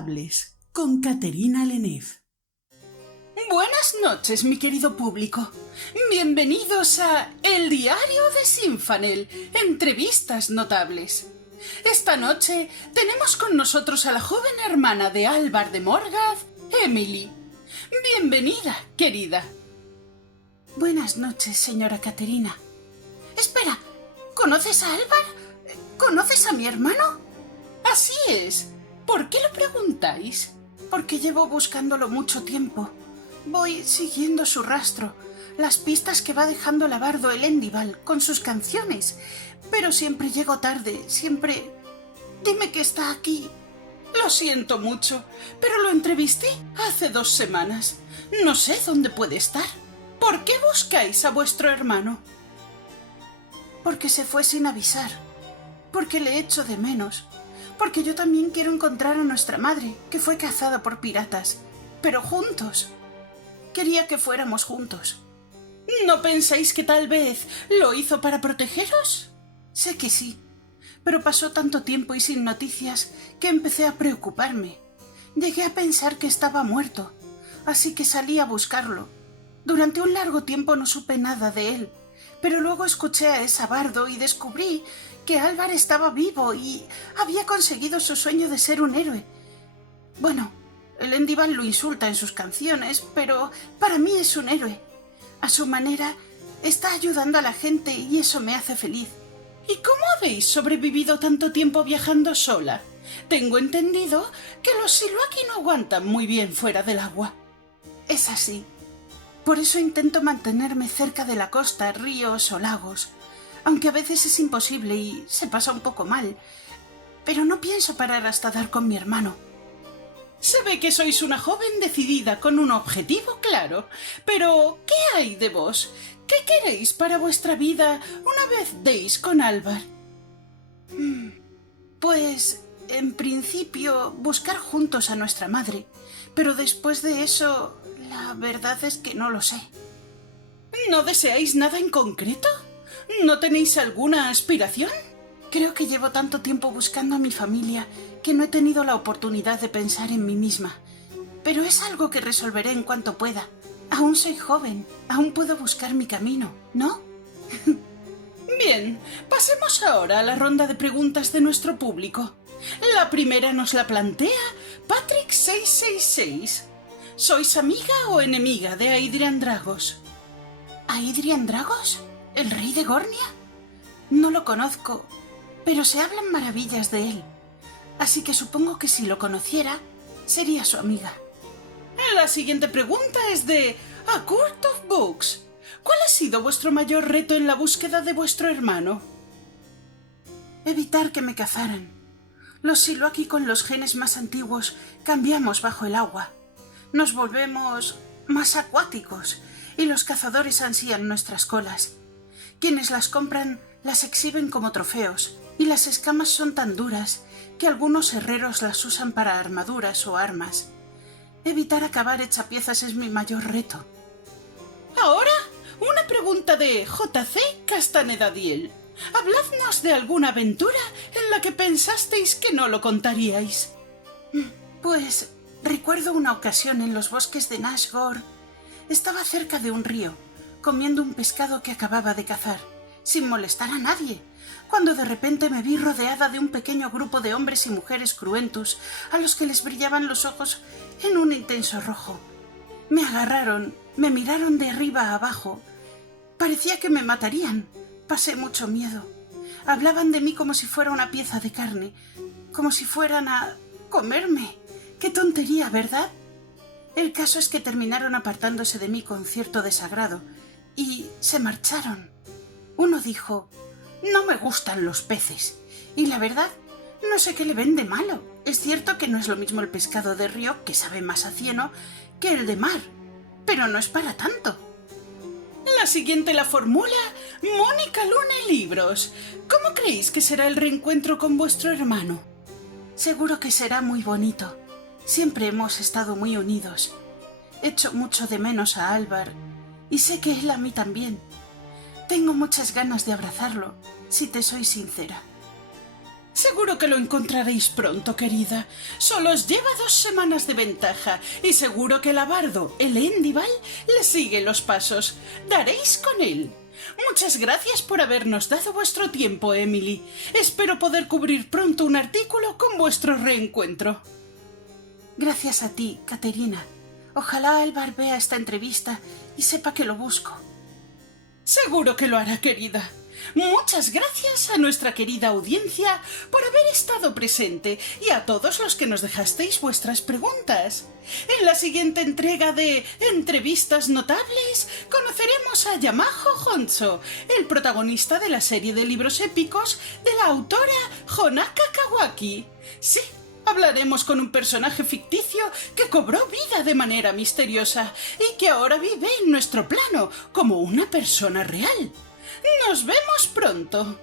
Notables, con Caterina Lenef. Buenas noches, mi querido público. Bienvenidos a El Diario de Sinfanel, entrevistas notables. Esta noche tenemos con nosotros a la joven hermana de Álvar de Morgath, Emily. Bienvenida, querida. Buenas noches, señora Caterina. Espera, ¿conoces a Álvar? ¿Conoces a mi hermano? Así es. ¿Por qué lo preguntáis? Porque llevo buscándolo mucho tiempo. Voy siguiendo su rastro, las pistas que va dejando Labardo Elendil con sus canciones. Pero siempre llego tarde, siempre... Dime que está aquí. Lo siento mucho, pero lo entrevisté hace 2 semanas. No sé dónde puede estar. ¿Por qué buscáis a vuestro hermano? Porque se fue sin avisar. Porque le echo de menos. Porque yo también quiero encontrar a nuestra madre, que fue cazada por piratas. Pero juntos. Quería que fuéramos juntos. ¿No pensáis que tal vez lo hizo para protegeros? Sé que sí, pero pasó tanto tiempo y sin noticias que empecé a preocuparme. Llegué a pensar que estaba muerto, así que salí a buscarlo. Durante un largo tiempo no supe nada de él, pero luego escuché a esa bardo y descubrí que Álvar estaba vivo y había conseguido su sueño de ser un héroe. Bueno, Elendil lo insulta en sus canciones, pero para mí es un héroe. A su manera, está ayudando a la gente y eso me hace feliz. ¿Y cómo habéis sobrevivido tanto tiempo viajando sola? Tengo entendido que los Siluaki no aguantan muy bien fuera del agua. Es así. Por eso intento mantenerme cerca de la costa, ríos o lagos, aunque a veces es imposible y se pasa un poco mal. Pero no pienso parar hasta dar con mi hermano. Se ve que sois una joven decidida con un objetivo claro. Pero, ¿qué hay de vos? ¿Qué queréis para vuestra vida una vez deis con Álvar? Pues, en principio, buscar juntos a nuestra madre. Pero después de eso, la verdad es que no lo sé. ¿No deseáis nada en concreto? ¿No tenéis alguna aspiración? Creo que llevo tanto tiempo buscando a mi familia que no he tenido la oportunidad de pensar en mí misma. Pero es algo que resolveré en cuanto pueda. Aún soy joven, aún puedo buscar mi camino, ¿no? Bien, pasemos ahora a la ronda de preguntas de nuestro público. La primera nos la plantea Patrick666. ¿Sois amiga o enemiga de Aedrian Dragos? ¿Aedrian Dragos? ¿El rey de Gornia? No lo conozco, pero se hablan maravillas de él. Así que supongo que si lo conociera, sería su amiga. La siguiente pregunta es de A Court of Books. ¿Cuál ha sido vuestro mayor reto en la búsqueda de vuestro hermano? Evitar que me cazaran. Los Siluaki con los genes más antiguos cambiamos bajo el agua. Nos volvemos más acuáticos y los cazadores ansían nuestras colas. Quienes las compran las exhiben como trofeos y las escamas son tan duras que algunos herreros las usan para armaduras o armas. Evitar acabar hecha piezas es mi mayor reto. Ahora, una pregunta de J.C. Castanedadiel. Habladnos de alguna aventura en la que pensasteis que no lo contaríais. Pues recuerdo una ocasión en los bosques de Nashgor. Estaba cerca de un río, comiendo un pescado que acababa de cazar, sin molestar a nadie, cuando de repente me vi rodeada de un pequeño grupo de hombres y mujeres cruentos, a los que les brillaban los ojos en un intenso rojo. Me agarraron, me miraron de arriba a abajo. Parecía que me matarían. Pasé mucho miedo. Hablaban de mí como si fuera una pieza de carne, como si fueran a comerme. ¡Qué tontería!, ¿verdad? El caso es que terminaron apartándose de mí con cierto desagrado y se marcharon. Uno dijo: «No me gustan los peces». Y la verdad, no sé qué le ven de malo. Es cierto que no es lo mismo el pescado de río, que sabe más a cieno, que el de mar, pero no es para tanto. La siguiente la formula Mónica Lune Libros. ¿Cómo creéis que será el reencuentro con vuestro hermano? Seguro que será muy bonito. Siempre hemos estado muy unidos. Echo mucho de menos a Álvar y sé que él a mí también. Tengo muchas ganas de abrazarlo, si te soy sincera. Seguro que lo encontraréis pronto, querida. Solo os lleva 2 semanas de ventaja y seguro que el abardo, el Endival, le sigue los pasos. Daréis con él. Muchas gracias por habernos dado vuestro tiempo, Emily. Espero poder cubrir pronto un artículo con vuestro reencuentro. Gracias a ti, Caterina. Ojalá Alvar vea esta entrevista y sepa que lo busco. Seguro que lo hará, querida. Muchas gracias a nuestra querida audiencia por haber estado presente y a todos los que nos dejasteis vuestras preguntas. En la siguiente entrega de Entrevistas Notables conoceremos a Yamajo Honso, el protagonista de la serie de libros épicos de la autora Honaka Kawaki. Sí, hablaremos con un personaje ficticio que cobró vida de manera misteriosa y que ahora vive en nuestro plano como una persona real. ¡Nos vemos pronto!